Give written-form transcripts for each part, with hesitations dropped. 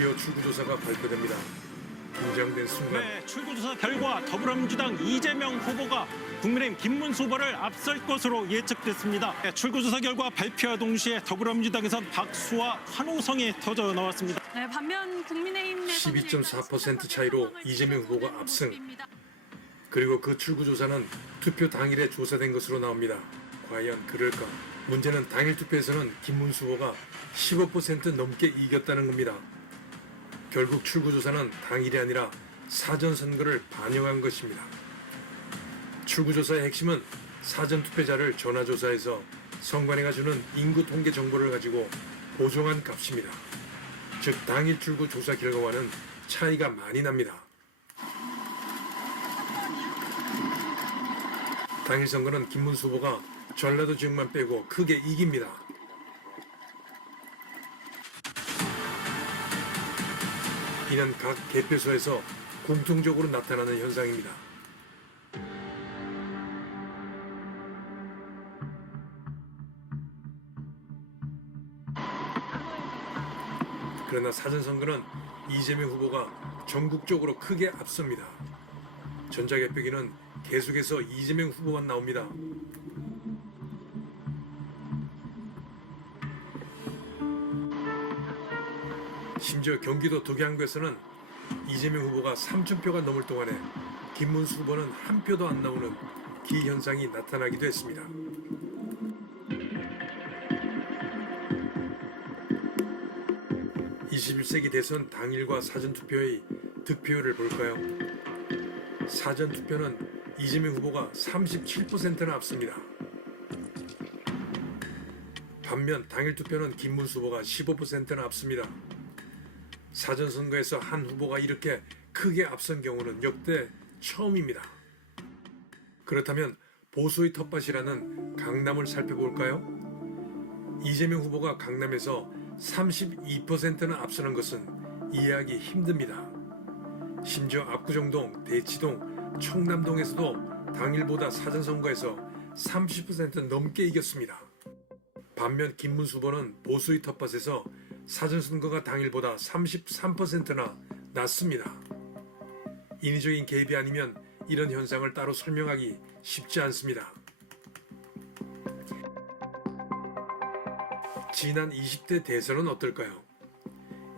드디어 출구조사가 발표됩니다. 긴장된 순간 네, 출구조사 결과 더불어민주당 이재명 후보가 국민의힘 김문수 후보를 앞설 것으로 예측됐습니다. 네, 출구조사 결과 발표와 동시에 더불어민주당에선 박수와 환호성이 터져 나왔습니다. 네, 반면 국민의힘에서는 12.4% 차이로 이재명 후보가 압승. 그리고 그 출구조사는 투표 당일에 조사된 것으로 나옵니다. 과연 그럴까? 문제는 당일 투표에서는 김문수 후보가 15% 넘게 이겼다는 겁니다. 결국 출구조사는 당일이 아니라 사전선거를 반영한 것입니다. 출구조사의 핵심은 사전투표자를 전화조사해서 선관위가 주는 인구 통계 정보를 가지고 보정한 값입니다. 즉 당일 출구조사 결과와는 차이가 많이 납니다. 당일 선거는 김문수 후보가 전라도 지역만 빼고 크게 이깁니다. 이는 각 개표소에서 공통적으로 나타나는 현상입니다. 그러나 사전선거는 이재명 후보가 전국적으로 크게 앞섭니다. 전자개표기는 계속해서 이재명 후보만 나옵니다. 심지어 경기도 덕양구에서는 이재명 후보가 3,000표가 넘을 동안에 김문수 후보는 한 표도 안 나오는 기현상이 나타나기도 했습니다. (21세기) 대선 당일과 사전투표의 득표율을 볼까요? 사전투표는 이재명 후보가 37%나 앞섭니다. 반면 당일 투표는 김문수 후보가 15%나 앞섭니다. 사전선거에서 한 후보가 이렇게 크게 앞선 경우는 역대 처음입니다. 그렇다면 보수의 텃밭이라는 강남을 살펴볼까요? 이재명 후보가 강남에서 32%나 앞서는 것은 이해하기 힘듭니다. 심지어 압구정동, 대치동, 청남동에서도 당일보다 사전선거에서 30% 넘게 이겼습니다. 반면 김문수 후보는 보수의 텃밭에서 사전선거가 당일보다 33%나 낮습니다. 인위적인 개입이 아니면 이런 현상을 따로 설명하기 쉽지 않습니다. 지난 20대 대선은 어떨까요?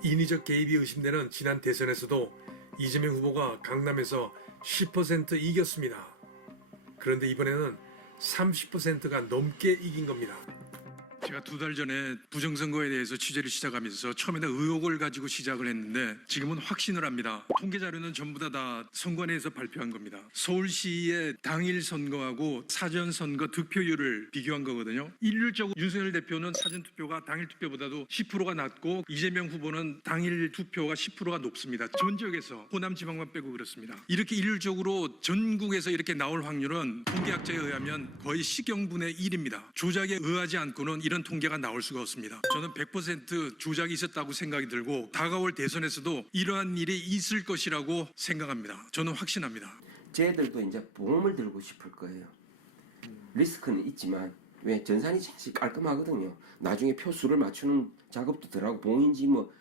인위적 개입이 의심되는 지난 대선에서도 이재명 후보가 강남에서 10% 이겼습니다. 그런데 이번에는 30%가 넘게 이긴 겁니다. 제가 2달 전에 부정선거에 대해서 취재를 시작하면서 처음에는 의혹을 가지고 시작을 했는데 지금은 확신을 합니다. 통계 자료는 전부 다 선관위에서 발표한 겁니다. 서울시의 당일 선거하고 사전 선거 득표율을 비교한 거거든요. 일률적으로 윤석열 대표는 사전 투표가 당일 투표보다도 10%가 낮고 이재명 후보는 당일 투표가 10%가 높습니다. 전 지역에서 호남 지방만 빼고 그렇습니다. 이렇게 일률적으로 전국에서 이렇게 나올 확률은 통계학자에 의하면 거의 시경분의 1입니다. 조작에 의하지 않고는 이런 통계가 나올 수가 없습니다. 저는 100% 조작이 있었다고 생각이 들고 다가올 대선에서도 이러한 일이 있을 것이라고 생각합니다. 저는 확신합니다. 쟤들도 이제 보험을 들고 싶을 거예요. 리스크는 있지만 왜 전산이 사실 깔끔하거든요. 나중에 표수를 맞추는 작업도 덜하고 봉인지 뭐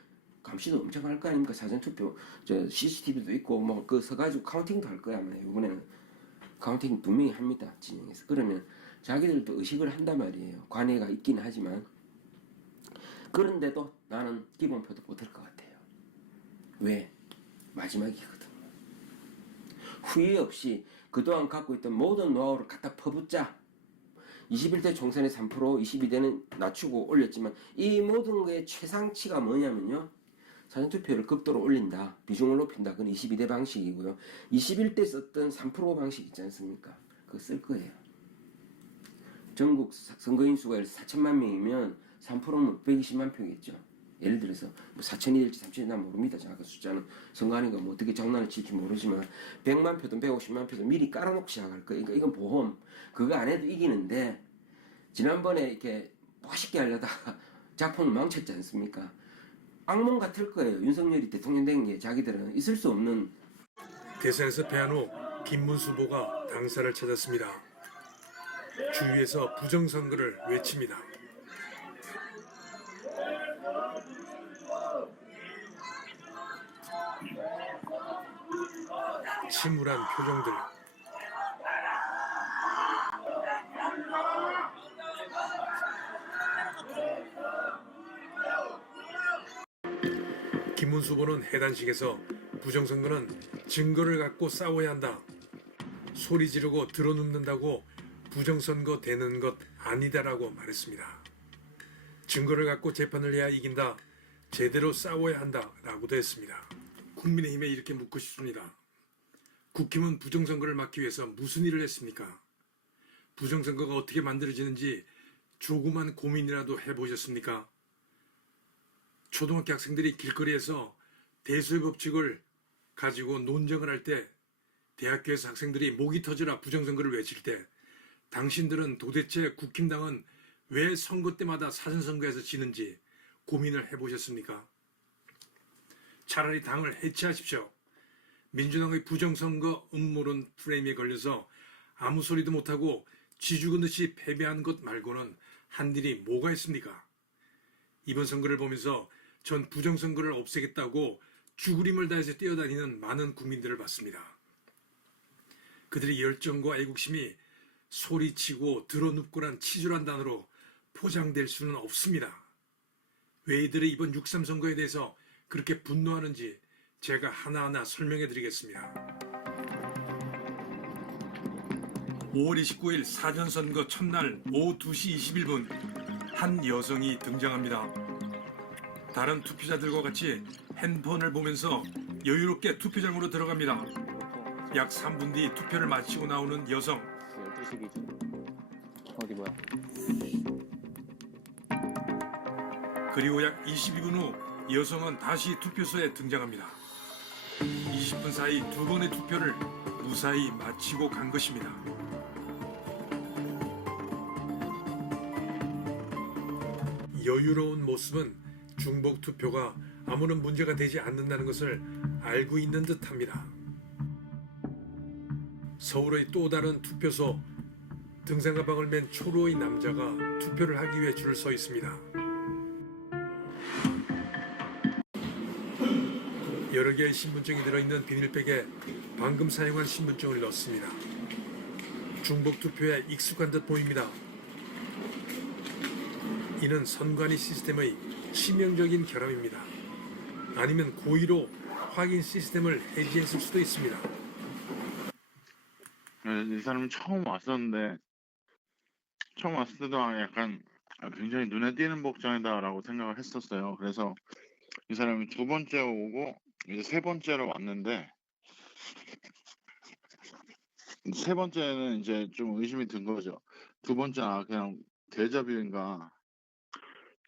감시도 엄청 할 거 아닙니까? 사전투표 저 CCTV도 있고 뭐 그 서가지고 카운팅도 할 거야. 아마 이번에는 카운팅 분명히 합니다. 진영에서. 그러면 자기들도 의식을 한단 말이에요. 관여가 있긴 하지만. 그런데도 나는 기본표도 못할 것 같아요. 왜? 마지막이거든. 후회 없이 그동안 갖고 있던 모든 노하우를 갖다 퍼붓자. 21대 총선에 3%, 22대는 낮추고 올렸지만 이 모든 거의 최상치가 뭐냐면요. 사전투표를 극도로 올린다. 비중을 높인다. 그건 22대 방식이고요. 21대 썼던 3% 방식 있지 않습니까? 그거 쓸 거예요. 전국 선거인 수가 4천만 명이면 3%면 120만 표겠죠. 예를 들어서 뭐 4천이 될지 3천이 난 모릅니다. 정확한 숫자는 선거하니까 뭐 어떻게 장난을 칠지 모르지만 100만 표든 150만 표든 미리 깔아놓고 시작할 거예요. 그러니까 이건 보험. 그거 안 해도 이기는데 지난번에 이렇게 멋있게 하려다가 작품을 망쳤지 않습니까? 악몽 같을 거예요. 윤석열이 대통령 된 게 자기들은 있을 수 없는. 대선에서 패한 후 김문수 후보가 당사를 찾았습니다. 주위에서 부정선거를 외칩니다. 침울한 표정들. 김문수 후보는 해단식에서 부정선거는 증거를 갖고 싸워야 한다. 소리 지르고 들어눕는다고 부정선거 되는 것 아니다라고 말했습니다. 증거를 갖고 재판을 해야 이긴다. 제대로 싸워야 한다라고도 했습니다. 국민의힘에 이렇게 묻고 싶습니다. 국힘은 부정선거를 막기 위해서 무슨 일을 했습니까? 부정선거가 어떻게 만들어지는지 조그만 고민이라도 해보셨습니까? 초등학교 학생들이 길거리에서 대수의 법칙을 가지고 논쟁을 할 때 대학교에서 학생들이 목이 터져라 부정선거를 외칠 때 당신들은 도대체 국힘당은 왜 선거 때마다 사전선거에서 지는지 고민을 해보셨습니까? 차라리 당을 해체하십시오. 민주당의 부정선거 음모론 프레임에 걸려서 아무 소리도 못하고 쥐죽은 듯이 패배한 것 말고는 한 일이 뭐가 있습니까? 이번 선거를 보면서 전 부정선거를 없애겠다고 죽으림을 다해서 뛰어다니는 많은 국민들을 봤습니다. 그들의 열정과 애국심이 소리치고 드러눕고란 치졸한 단어로 포장될 수는 없습니다. 왜 이들의 이번 6.3 선거에 대해서 그렇게 분노하는지 제가 하나하나 설명해 드리겠습니다. 5월 29일 사전선거 첫날 오후 2시 21분 한 여성이 등장합니다. 다른 투표자들과 같이 핸드폰을 보면서 여유롭게 투표장으로 들어갑니다. 약 3분 뒤 투표를 마치고 나오는 여성. 12시 기준. 어디 뭐야? 그리고 약 22분 후 여성은 다시 투표소에 등장합니다. 20분 사이 두 번의 투표를 무사히 마치고 간 것입니다. 여유로운 모습은 중복 투표가 아무런 문제가 되지 않는다는 것을 알고 있는 듯합니다. 서울의 또 다른 투표소, 등산 가방을 맨 초로의 남자가 투표를 하기 위해 줄을 서 있습니다. 여러 개의 신분증이 들어있는 비닐백에 방금 사용한 신분증을 넣습니다. 중복 투표에 익숙한 듯 보입니다. 이는 선관위 시스템의 치명적인 결함입니다. 아니면 고의로 확인 시스템을 해지했을 수도 있습니다. 이 사람이 처음 왔었는데 처음 왔을 때도 약간 굉장히 눈에 띄는 복장이다라고 생각을 했었어요. 그래서 이 사람이 두 번째 오고 이제 세 번째로 왔는데 세 번째는 이제 좀 의심이 든 거죠. 두 번째는 그냥 데자뷰인가.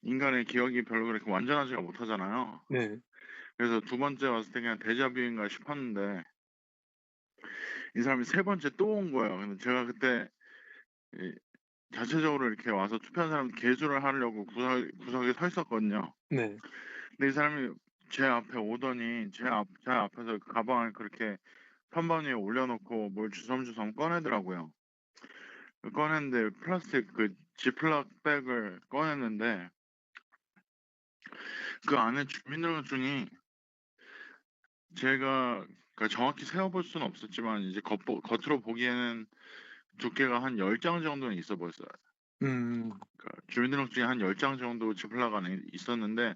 인간의 기억이 별로 그렇게 완전하지가 못하잖아요. 네. 그래서 두 번째 왔을 때 그냥 데자뷰인가 싶었는데 이 사람이 세 번째 또 온 거예요. 근데 제가 그때 자체적으로 이렇게 와서 투표한 사람 개수를 하려고 구석에 서 있었거든요. 네. 근데 이 사람이 제 앞에 오더니 제 앞에서 가방을 그렇게 선반 위에 올려놓고 뭘 주섬주섬 꺼내더라고요. 꺼냈는데 플라스틱 그 지플락 백을 꺼냈는데 그 안에 주민등록증이 제가 그러니까 정확히 세어볼 수는 없었지만 이제 겉으로 보기에는 두께가 한 10장 정도는 있어 보였어요. 그러니까 주민등록증이 한 10장 정도 지플락 안에 있었는데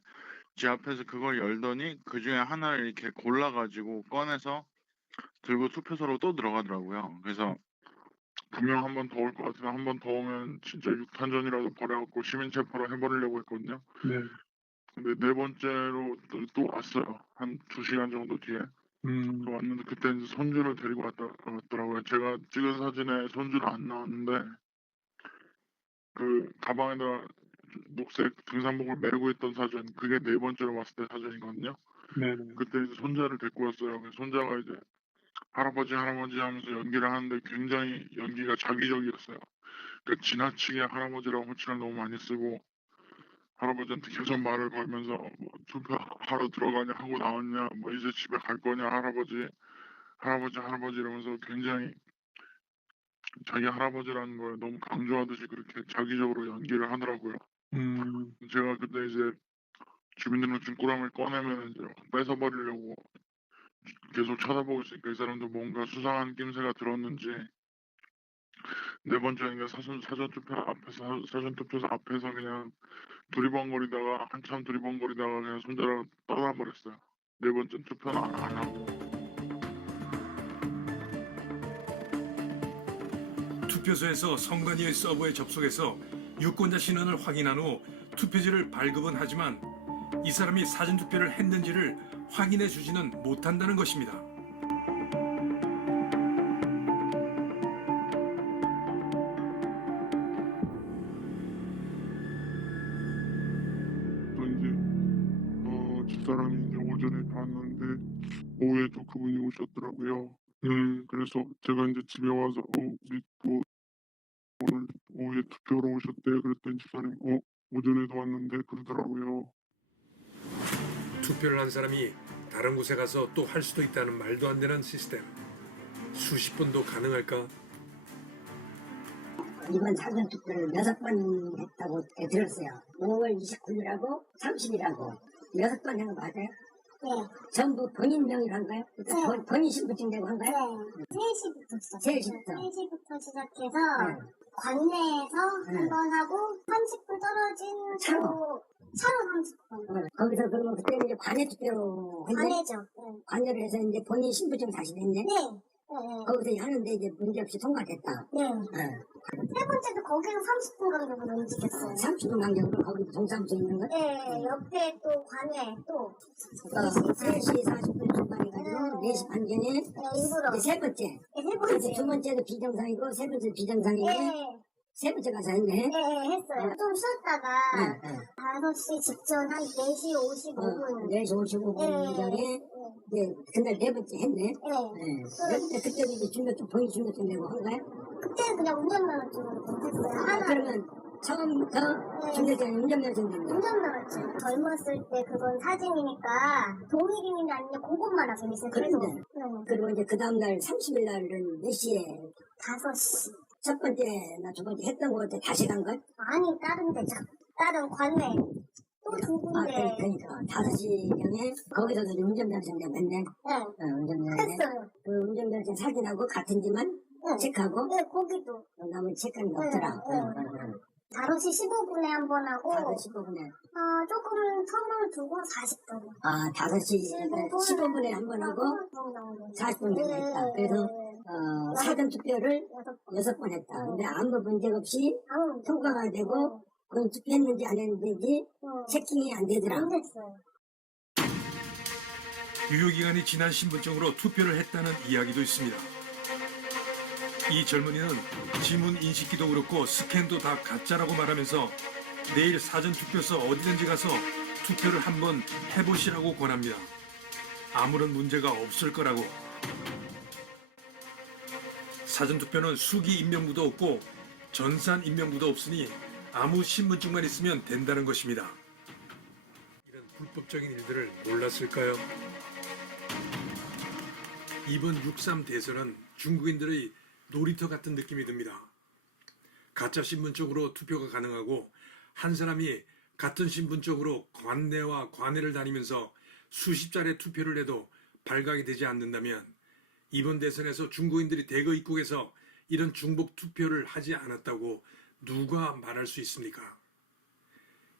제 앞에서 그걸 열더니 그 중에 하나를 이렇게 골라가지고 꺼내서 들고 투표소로 또 들어가더라고요. 그래서 분명 한 번 더 올 것 같으면 한 번 더 오면 진짜 6탄전이라도 벌여갖고 시민 체포로 해버리려고 했거든요. 네. 근데 네 번째로 또 왔어요. 한 2시간 정도 뒤에. 또 왔는데 그때 이제 손주를 데리고 왔더라고요. 제가 찍은 사진에 손주는 안 나왔는데 그 가방에다 녹색 등산복을 메고 있던 사진, 그게 네 번째로 왔을 때 사진이거든요. 네. 그때 이제 손자를 데리고 왔어요. 그래서 손자가 이제 할아버지 하면서 연기를 하는데 굉장히 연기가 자기적이었어요. 그러니까 지나치게 할아버지라고 호칭을 너무 많이 쓰고 할아버지한테 계속 말을 걸면서 뭐 투표하러 들어가냐 하고 나왔냐, 뭐 이제 집에 갈 거냐 할아버지 이러면서 굉장히 자기 할아버지라는 걸 너무 강조하듯이 그렇게 자기적으로 연기를 하더라고요. 제가 그때 이제 주민등록증 꾸러미를 꺼내면 이제 뺏어버리려고 계속 쳐다보고 있으니까 이 사람도 뭔가 수상한 낌새가 들었는지 네 번째는 사전투표소 앞에서 그냥 두리번거리다가 한참 두리번거리다가 그냥 손자랑 떠나버렸어요. 네 번째 투표는 안 하고. 투표소에서 선관위의 서버에 접속해서 유권자 신원을 확인한 후 투표지를 발급은 하지만 이 사람이 사전투표를 했는지를 확인해 주지는 못한다는 것입니다. 또 이제 집사람이 이제 오전에 봤는데 오후에 또 그분이 오셨더라고요. 그래서 제가 이제 집에 와서 우리 또 오늘 오후에 투표로 오셨대. 그랬더니 집사람이 오전에도 왔는데 그러더라고요. 투표를 한 사람이 다른 곳에 가서 또 할 수도 있다는 말도 안 되는 시스템. 수십 번도 가능할까? 이번 사전투표를 6번 했다고 들었어요. 5월 29일하고 30일하고 6번 한 거 맞아요? 네. 전부 본인 명의로 한 거예요? 네. 본인 신분증 내고 한 거예요? 네. 3시부터 시작해서 3시부터. 시작해서 네. 관내에서 네. 한 번 하고 30분 떨어진 차로. 차로 30분. 거기서 그러면 그때는 이제 관내 투표로 했네? 관내죠. 네. 관내로 해서 이제 본인 신분증 다시 냈네? 네. 네. 거기서 하는데 이제 문제없이 통과됐다. 네. 네. 세 번째도 거기는 30분 간격으로 움직였어요. 30분 간격으로 거기 동사무소 있는 거? 네. 옆에 또 관내 또 3시 40분 출발해가지고 4시 반경에 일부러. 이제 세 번째. 네, 세 번째. 두 번째도 비정상이고 세 번째 비정상인데 네. 세 번째 가서 했네. 네, 했어요. 좀 쉬었다가 네. 5시 직전 한 4시 55분. 4시 55분 전에 이제 그날 네 번째 했네. 네. 그때도 이제 주민등 본인 주민등 내고 한 거야? 그때는 그냥 운전면허증으로 했어요. 하나. 그러면 처음부터 주민등에 운전면허증 냈네. 운전면허증. 젊었을 때 그건 사진이니까 동일인이 아니면 그것만 하고 있어요. 그래서 그런데. 그리고 이제 그 다음날 30일 날은 몇 시에 5시. 첫 번째나 두 번째 했던 거 같아 다시 간 거야? 아니 다른 데죠. 다른 관내. 또 두 군데. 그러니까 5시경에 거기서도 운전면허증 냈네. 네. 운전면허증. 했어요. 그 운전면허증 사진하고 같은지만 체크하고 네, 거기도. 나머지 체크하는 게 없더라. 5시 15분에 한 번 하고. 5시 15분에. 조금 텀을 두고 40분. 5시 15분에 한 번 하고 40분 정도 했다. 그래서 사전투표를 6번 했다. 근데 아무 문제 없이 통과가 되고 그건 투표했는지 안 했는지 체킹이 안 되더라. 안 됐어요. 유효기간이 지난 신분증으로 투표를 했다는 이야기도 있습니다. 이 젊은이는 지문 인식기도 그렇고 스캔도 다 가짜라고 말하면서 내일 사전투표소 어디든지 가서 투표를 한번 해보시라고 권합니다. 아무런 문제가 없을 거라고. 사전투표는 수기 인명부도 없고 전산 인명부도 없으니 아무 신분증만 있으면 된다는 것입니다. 이런 불법적인 일들을 몰랐을까요? 이번 6.3 대선은 중국인들의 놀이터 같은 느낌이 듭니다. 가짜 신분증으로 투표가 가능하고 한 사람이 같은 신분증으로 관내와 관외를 다니면서 수십 차례 투표를 해도 발각이 되지 않는다면 이번 대선에서 중국인들이 대거 입국해서 이런 중복 투표를 하지 않았다고 누가 말할 수 있습니까?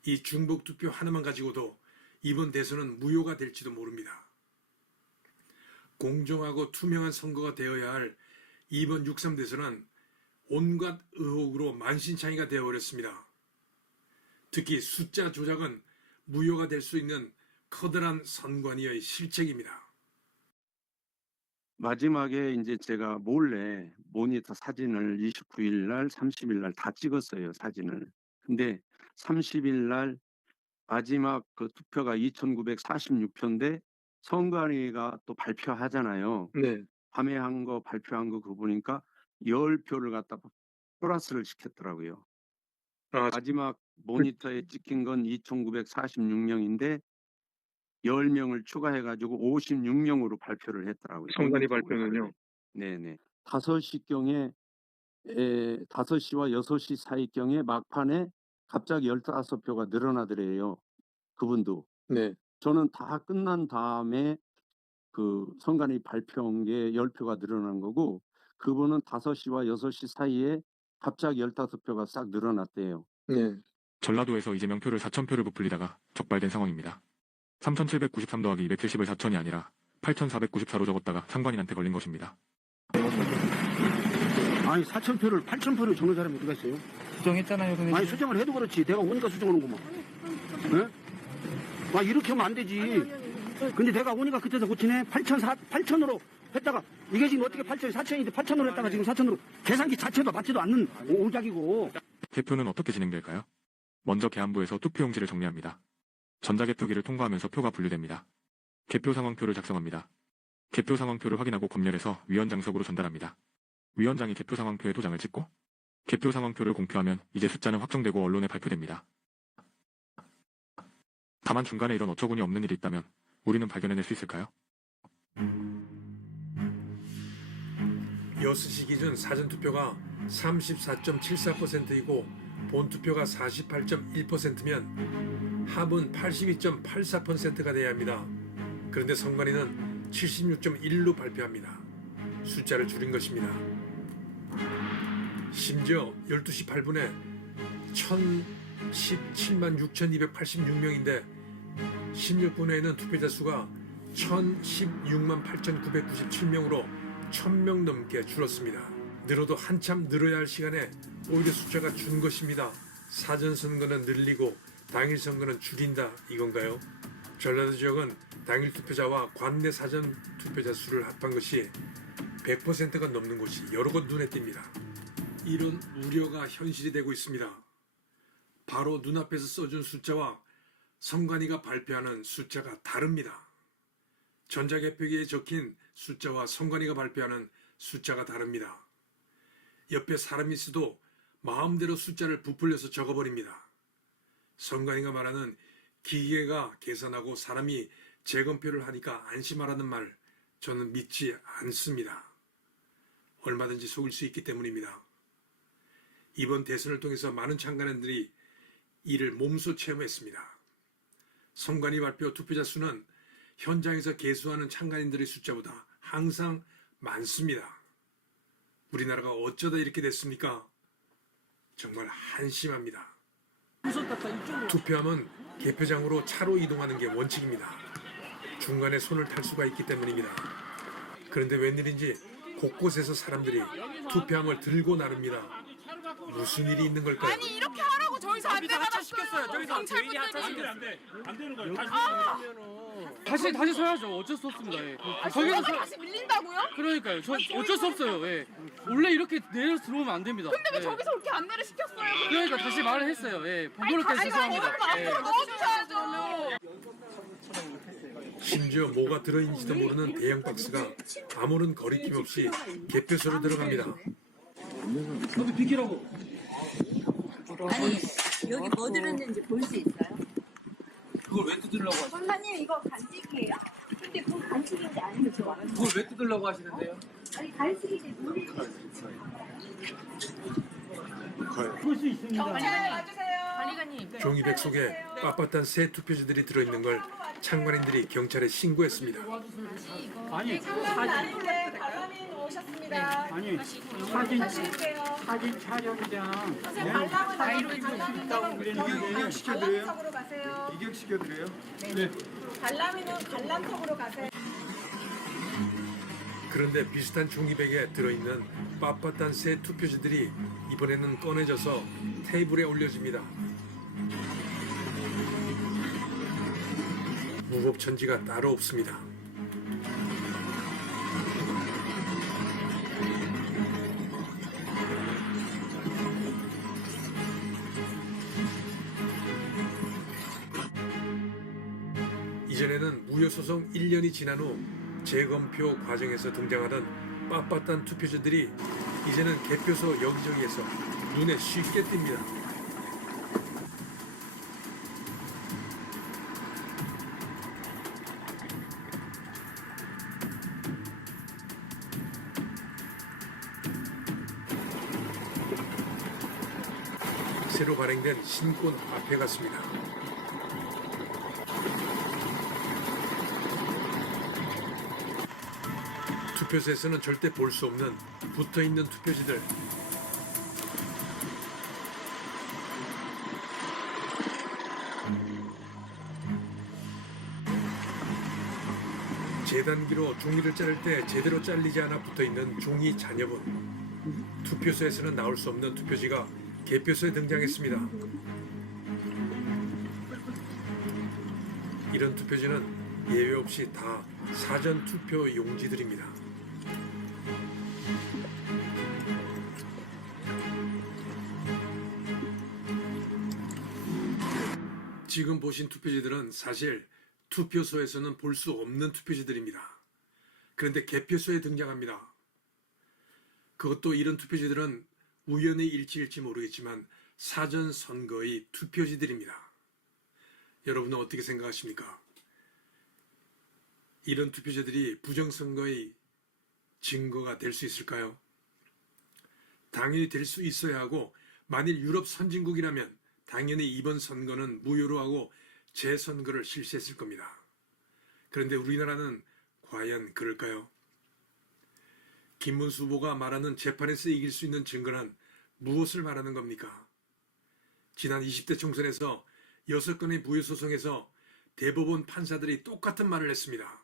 이 중복 투표 하나만 가지고도 이번 대선은 무효가 될지도 모릅니다. 공정하고 투명한 선거가 되어야 할 이번 6.3 대선은 온갖 의혹으로 만신창이가 되어버렸습니다. 특히 숫자 조작은 무효가 될 수 있는 커다란 선관위의 실책입니다. 마지막에 이제 제가 몰래 모니터 사진을 29일 날, 30일 날 다 찍었어요, 사진을. 근데 30일 날 마지막 그 투표가 2,946표인데 선관위가 또 발표하잖아요. 네. 밤에 한 거 발표한 거 그거 보니까 10표를 갖다 플러스를 시켰더라고요. 마지막 모니터에 찍힌 건 2,946명인데 10명을 추가해가지고 56명으로 발표를 했더라고요. 선관위 발표는요? 네네. 5시경에 5시와 6시 사이경에 막판에 갑자기 15표가 늘어나더래요. 그분도. 네. 저는 다 끝난 다음에 그 선관위 발표한 게 10표가 늘어난 거고 그분은 5시와 6시 사이에 갑자기 15표가 싹 늘어났대요. 전라도에서 이재명 표를 4,000표를 부풀리다가 적발된 상황입니다. 3,793 더하기 270을 4,000이 아니라 8,494로 적었다가 상관인한테 걸린 것입니다. 아니 4,000표를 8,000표를 적는 사람이 어디가 있어요? 수정했잖아요, 선생님. 아니 수정을 해도 그렇지 내가 오니까 수정하는구만. 아 이렇게 하면 안 되지. 근데 내가 오니까 그때도 고치네. 8,000으로 했다가 이게 지금 어떻게 4,000인데 8,000으로 했다가 지금 4,000으로 계산기 자체도 맞지도 않는 오작이고. 개표는 어떻게 진행될까요? 먼저 계안부에서 투표용지를 정리합니다. 전자개표기를 통과하면서 표가 분류됩니다. 개표 상황표를 작성합니다. 개표 상황표를 확인하고 검열해서 위원장석으로 전달합니다. 위원장이 개표 상황표에 도장을 찍고 개표 상황표를 공표하면 이제 숫자는 확정되고 언론에 발표됩니다. 다만 중간에 이런 어처구니 없는 일이 있다면 우리는 발견해낼 수 있을까요? 6시 기준 사전투표가 34.74%이고 본투표가 48.1%면 합은 82.84%가 돼야 합니다. 그런데 선관위는 76.1로 발표합니다. 숫자를 줄인 것입니다. 심지어 12시 8분에 1,017만 6,286명인데 16분 후에는 투표자 수가 1,016만 8,997명으로 1,000명 넘게 줄었습니다. 늘어도 한참 늘어야 할 시간에 오히려 숫자가 준 것입니다. 사전선거는 늘리고 당일 선거는 줄인다 이건가요? 전라도 지역은 당일 투표자와 관내 사전 투표자 수를 합한 것이 100%가 넘는 곳이 여러 곳 눈에 띕니다. 이런 우려가 현실이 되고 있습니다. 바로 눈앞에서 써준 숫자와 선관위가 발표하는 숫자가 다릅니다. 전자개표기에 적힌 숫자와 선관위가 발표하는 숫자가 다릅니다. 옆에 사람이 있어도 마음대로 숫자를 부풀려서 적어버립니다. 선관위가 말하는 기계가 계산하고 사람이 재검표를 하니까 안심하라는 말 저는 믿지 않습니다. 얼마든지 속일 수 있기 때문입니다. 이번 대선을 통해서 많은 참관인들이 이를 몸소 체험했습니다. 선관위 발표 투표자 수는 현장에서 계수하는 참관인들의 숫자보다 항상 많습니다. 우리나라가 어쩌다 이렇게 됐습니까? 정말 한심합니다. 투표함은 개표장으로 차로 이동하는 게 원칙입니다. 중간에 손을 탈 수가 있기 때문입니다. 그런데 웬일인지 곳곳에서 사람들이 투표함을 들고 나릅니다. 무슨 일이 있는 걸까요? 아니 이렇게 하라고 저희서 안내 받았어요. 경찰분들이 안 되는 거예요. 다시 서야죠. 어쩔 수 없습니다. 예. 저희가 다시 밀린다고요? 그러니까요. 저 어쩔 수 없어요. 예. 원래 이렇게 내려 들어오면 안 됩니다. 근데 왜 예. 저기서 그렇게 안내를 시켰어요? 그러니까 다시 말을 했어요. 예. 번거롭게 죄송합니다. 예. 앞으로 넣어주셔야죠. 심지어 뭐가 들어있는지도 모르는 대형 박스가 아무런 거리낌 없이 개표소로 들어갑니다. 너도 비키라고. 아니 여기 뭐 들었는지 볼 수 있어요? 그걸 왜 뜯으려고 하시는 선생님 이거 간직이에요. 근데 그 간직인지 아니죠? 그걸 왜 뜯으려고 하시는데요? 아니 간직인지 모르겠어요. 경찰 와주세요. 관리관님. 종이백 속에 빳빳한 새 투표지들이 들어있는 걸 참관인들이 경찰에 신고했습니다. 아니 관람인 오셨습니다. 아니 사진 촬영장 선생님 관람은 입력시켜드려요? 가세요. 입력시켜드려요? 관람인은 관람석으로 가세요. 그런데 비슷한 종이백에 들어있는 빳빳한 새 투표지들이 이번에는 꺼내져서 테이블에 올려집니다. 무법천지가 따로 없습니다. 이전에는 무효소송 1년이 지난 후 재검표 과정에서 등장하던 빳빳한 투표지들이 이제는 개표소 여기저기에서 눈에 쉽게 띕니다. 새로 발행된 신권 앞에 갔습니다. 투표소에서는 절대 볼 수 없는 붙어있는 투표지들. 재단기로 종이를 자를 때 제대로 잘리지 않아 붙어있는 종이 잔여분. 투표소에서는 나올 수 없는 투표지가 개표소에 등장했습니다. 이런 투표지는 예외 없이 다 사전 투표 용지들입니다. 지금 보신 투표지들은 사실 투표소에서는 볼 수 없는 투표지들입니다. 그런데 개표소에 등장합니다. 그것도 이런 투표지들은 우연의 일치일지 모르겠지만 사전 선거의 투표지들입니다. 여러분은 어떻게 생각하십니까? 이런 투표지들이 부정선거의 증거가 될 수 있을까요? 당연히 될 수 있어야 하고, 만일 유럽 선진국이라면 당연히 이번 선거는 무효로 하고 재선거를 실시했을 겁니다. 그런데 우리나라는 과연 그럴까요? 김문수 후보가 말하는 재판에서 이길 수 있는 증거는 무엇을 말하는 겁니까? 지난 20대 총선에서 6건의 무효소송에서 대법원 판사들이 똑같은 말을 했습니다.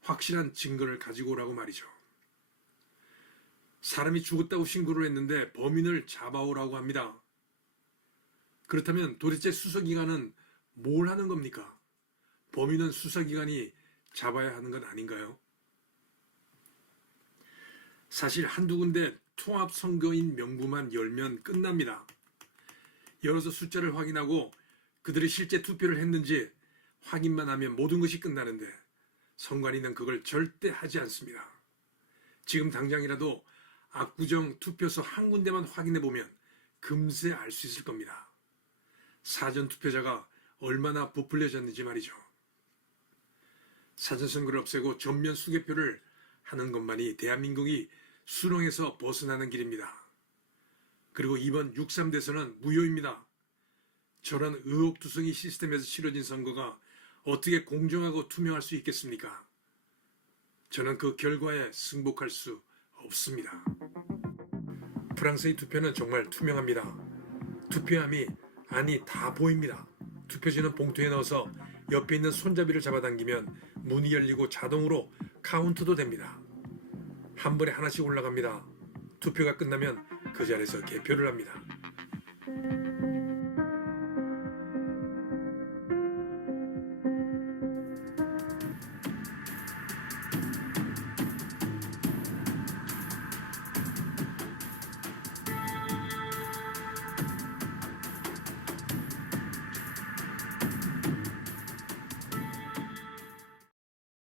확실한 증거를 가지고 오라고 말이죠. 사람이 죽었다고 신고를 했는데 범인을 잡아오라고 합니다. 그렇다면 도대체 수사기관은 뭘 하는 겁니까? 범인은 수사기관이 잡아야 하는 것 아닌가요? 사실 한두 군데 통합선거인 명부만 열면 끝납니다. 열어서 숫자를 확인하고 그들이 실제 투표를 했는지 확인만 하면 모든 것이 끝나는데 선관위는 그걸 절대 하지 않습니다. 지금 당장이라도 압구정 투표소 한 군데만 확인해보면 금세 알 수 있을 겁니다. 사전투표자가 얼마나 부풀려졌는지 말이죠. 사전선거를 없애고 전면 수개표를 하는 것만이 대한민국이 수렁에서 벗어나는 길입니다. 그리고 이번 6.3 대선은 무효입니다. 저런 의혹투성이 시스템에서 치러진 선거가 어떻게 공정하고 투명할 수 있겠습니까? 저는 그 결과에 승복할 수 없습니다. 프랑스의 투표는 정말 투명합니다. 투표함이 다 보입니다. 투표지는 봉투에 넣어서 옆에 있는 손잡이를 잡아당기면 문이 열리고 자동으로 카운트도 됩니다. 한 번에 하나씩 올라갑니다. 투표가 끝나면 그 자리에서 개표를 합니다.